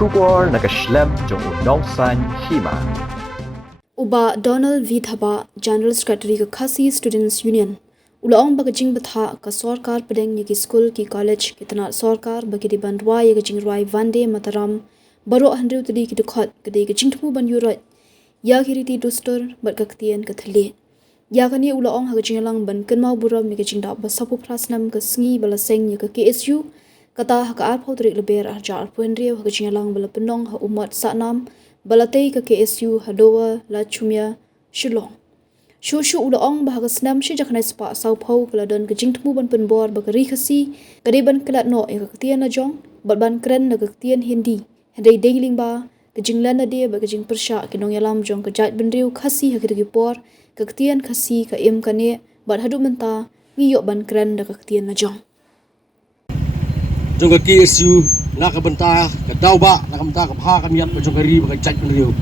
Shubor Nakashlem Jong Unongsan Hima. Uba Donald V. Thaba, General Secretary ka Khasi Students Union. Ulaong bagajing batha ka sorkar pedeng yaki school ki college kitana sorkar bagi di bandwa ya gajing ruai Vande Mataram baro handriu tadi ki dukhot kadi gajing thumu ban yurot ya kiriti dustur bat kaktien kathli ya kani ulaong ha gajing lang ban kenmau buram mi gajing da basapu prasnam ka sngi balaseng ya ka KSU kata ha ka arpau trik leber arja arpuenriu ha gajing lang bala penong ha umat sanam balatei ka KSU hadowa la chumia shilong Shushu ulaong bahaga senam shi jaknai spa sau pau kala don gajing temu ban penbor bagari khasi kadiban kelat no ya kaktian na jong ban keren na kaktian hindi hendai deiling ba gajing lan na dia bagajing persha kinong yalam jong kajat benriu khasi hagir por kaktian khasi ka em kane bat hadu menta ngiyok ban keren na kaktian na jong jong ka KSU na ka benta ka dauba na ka benta ka pha ka miat jong ka ri bagajat benriu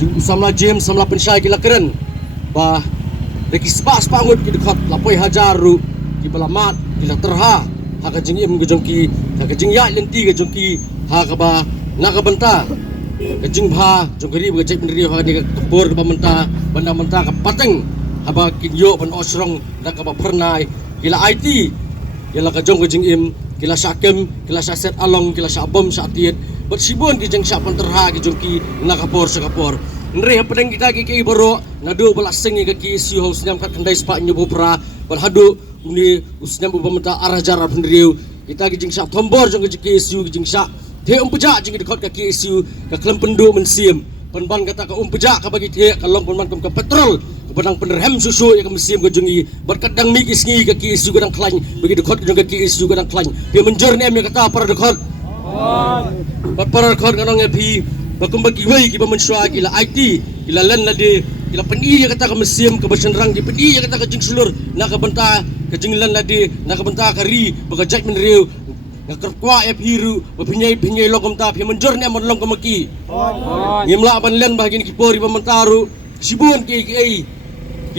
jong samla James samla pensyai kila keren bah deki spas pangut ki dekat lapoi hajaru ki balamat ki la terha ha ka jing im gejongki ha ka jing ya lenti gejongki ha ka ba na ka benta ka jing bha jongri ba cek benri ha ni ka kepor ka bamenta banda menta ka pateng ha ba ki yo ban osrong da ka ba pernai ki la IT ya la ka jong ka jing im ki la sakem ki la saset along ki la sabom satiet bat sibon ki jing sa terha ki jongki na ka por sa ka por Nre pedang kita ki baro nadu bala sengi ki si ho senyam kat kandai spa nyobo pra bal hadu uni usnyam ubamata arajar pendriu kita ki jing sa tombor jong ki si jing sa the umpeja jing dekot ki si ka klem pendu mensim penban kata ka umpeja ka bagi the ka long penban ka petrol ka pedang penerhem susu ya ka mensim ka jungi bar kadang mi kisngi ka ki si kadang klan bagi dekot jong ki si kadang klan dia menjor ni am kata para dekot para dekot kanong epi Bakum bagi wei ki pemensua kila IT kila len lade kila peni ya kata ka mesim ke basenrang di peni ya kata ka jing sulur na ka benta ka jing len lade na ka benta ka ri baga jat menriu na kerkwa ya biru bapinyai logom ta pi menjor ni amon long ka maki ngimla ban len bahagi ki pori pementaru sibun ki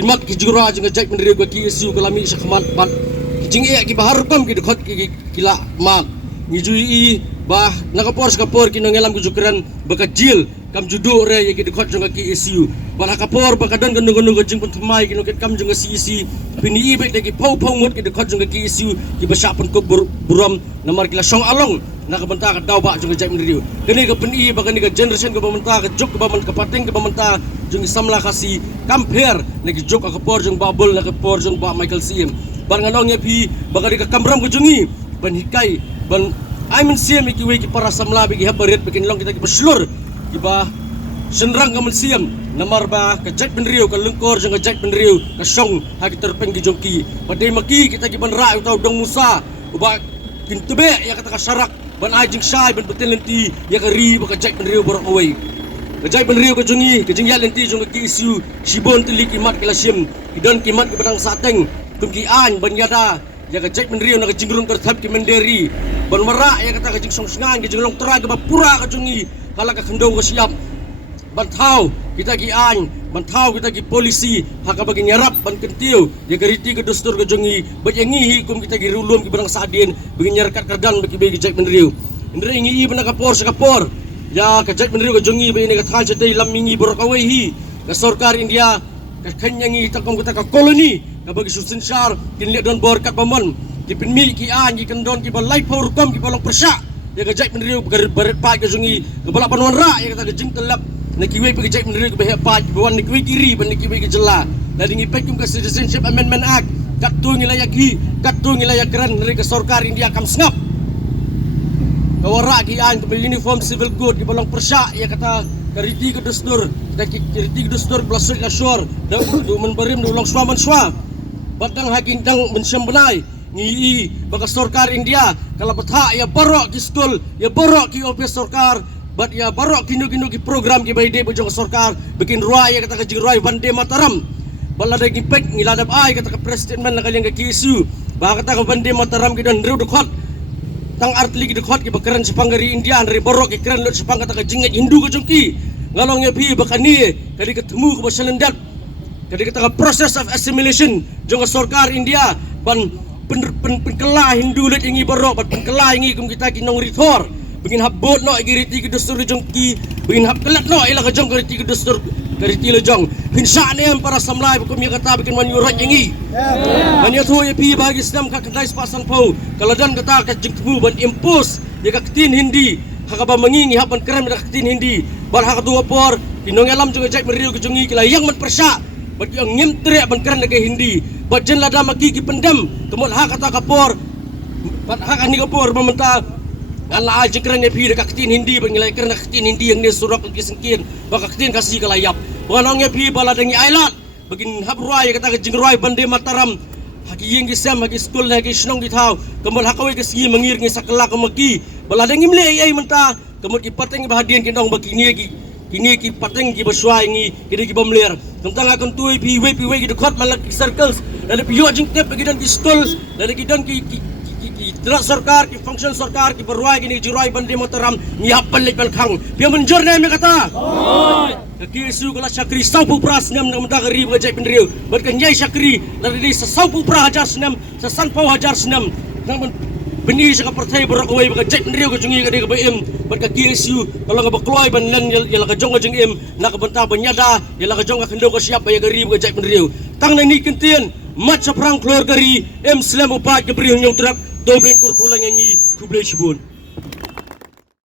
mak ki jura jing jat menriu ka ki isu kalami sakmat bat ki jing e ki bahar kom ki dekot ki kila mak ngijui bah nakapor kinong elam kujukeran bakajil kam judu re ye ki dekot jong ki isu bala kapor bakadon gendong gajing pentemai kinong ket kam jong si isi pini ibek de ki pau ngot ki dekot jong ki isu ki basap pen ko buram namar kila song along nakabenta ka daw ba jong jai menriu kini ka peni bakani ka generation ka bamenta ka jok ka bamen ka pating ka bamenta jong samla kasi compare lagi jok ka por jong babul na ka por jong ba Michael Sim bar nganong ye pi bakani ka kamram ka jongi ban hikai ban I mean siam iki we ki para samla bigi habarit bikin long kita ki beslur ki ba senrang ka siam namar ba ka jat benriu ka lengkor jeng ka jat benriu ka song ha ki terpeng ki jongki padai maki kita ki ban ra utau dong musa uba kintube ya kata ka sarak ban ajing sai ban betel lenti ya ka ri ba ka jat benriu borok away ka jat benriu ka jongi ka jing ya lenti jong ki isu sibon tili ki mat kala sim ki don ki mat ki badang sateng tum ki an ban yada ya ka jat benriu na ka jingrung terthap ki menderi ban mara ya kata kajing song sengan kajing long tera ke bapura kajungi kala ka kendong ka siap ban thau kita ki an ban thau kita ki polisi haka bagi nyarap ban kentiu ya gariti ke dustur kajungi bayangi hukum kita ki rulum ki barang sadien bagi nyarkat kadang bagi jek menriu ndre ngi ibna ka por sakapor ya ka jek menriu kajungi bagi ne ka thal chete lamingi borokawai hi ka sarkar India ka kanyangi takong kita ka koloni ka bagi susun syar kin le don bor kat pamon ki penmi ki an ki kendon ki balai por kom ki balong persya ya ka jai menriu baret pa ka jungi ka balak panuan ra ya kata jing telap na ki we pa jai menriu ka behe pa ki bawan ni ki kiri ban ni ki we ki jela dari ngi pekum ka Citizenship Amendment Act kat tu ngi layak hi kat tu ngi layak keren dari ka sarkar India kam snap ka wara ki an ka uniform civil code ki balong persya ya kata kariti ka dustur ka kariti ka dustur plasuk ka shore da du menberim du long swaman swa batang hakin dang mensyam benai ngi baka sarkar India kala batha ya barok ki school ya barok ki office sarkar bat ya barok kinu ki program ki baide bojong sarkar bikin ruai ya kata ka jing ruai Vande Mataram bala da ki pek ngiladap ai kata ka president man nakalyang ki isu ba kata ka Vande Mataram ki don rew dekot tang artli ki dekot ki bakaran sepanggari India dari barok ki keren lot sepang kata ka jinget Hindu ka jongki ngalong ya pi bakani kali ketemu ka basalendat kali kata ka process of assimilation jong sarkar India ban penkela Hindu let ingi barok bat penkela ingi kum kita kinong rithor begin habot no igiriti ke dustur jongki begin hab kelat no ila ke jong gariti ke dustur gariti le jong hinsa ne para samlai ko mi kata bikin man yurat yangi man yathu ye pi bagi Islam ka kedai pasan pau kalau dan kata ka jengmu ban impus ye ka tin hindi hakaba mengingi hapan keren dak tin hindi bar hak dua por pinong alam juga jai meriu ke jongi kila yang man persya bagi yang ngimtre ban keren dak hindi bajen lada maki ki pendam kemul hak kata kapor hak ni kapor mementah Allah aja kerana pi dekat tin hindi bangilai kerana tin hindi yang ni surak ke sengkin baka tin kasih kalayap banongnya pi bala dengi ailat begin habruai kata ke jingruai bande mataram haki yang gisam haki skul haki snong di tau kemal hakawi ke sigi mengir ngi sakala ke maki bala dengi mle ai mentah kemul ki pateng bahadian kindong bagi kini ki pateng ki bersuai ngi kini ki bomler tentang akan tuai pi we ki dekat malak circles lalu pi yo jing tep bagi dan ki skul lalu ki dan ki Terak sarkar, ki function sarkar, ki berwai kini jurai bandi mataram nyiap balik balkang. Dia menjur ne me kata. Kaki isu kala syakri saupu pras nem nam da gari bajai pendriu. Berkan nyai syakri lari sa saupu pra hajar senam, sa sanpau hajar senam. Nang beni sa partai berakawai bajai pendriu ke jungi ke baim. Berkaki isu kalau ngaba keluai ban len yala ka jong jeng im nak bentang banyada yala ka jong ka kendo ka siap baya gari bajai pendriu. Tang na ni kentian mat sa perang keluar gari em Islam upat ke beriung nyong terap Dobrin kurkulang yang ini kublai sibun.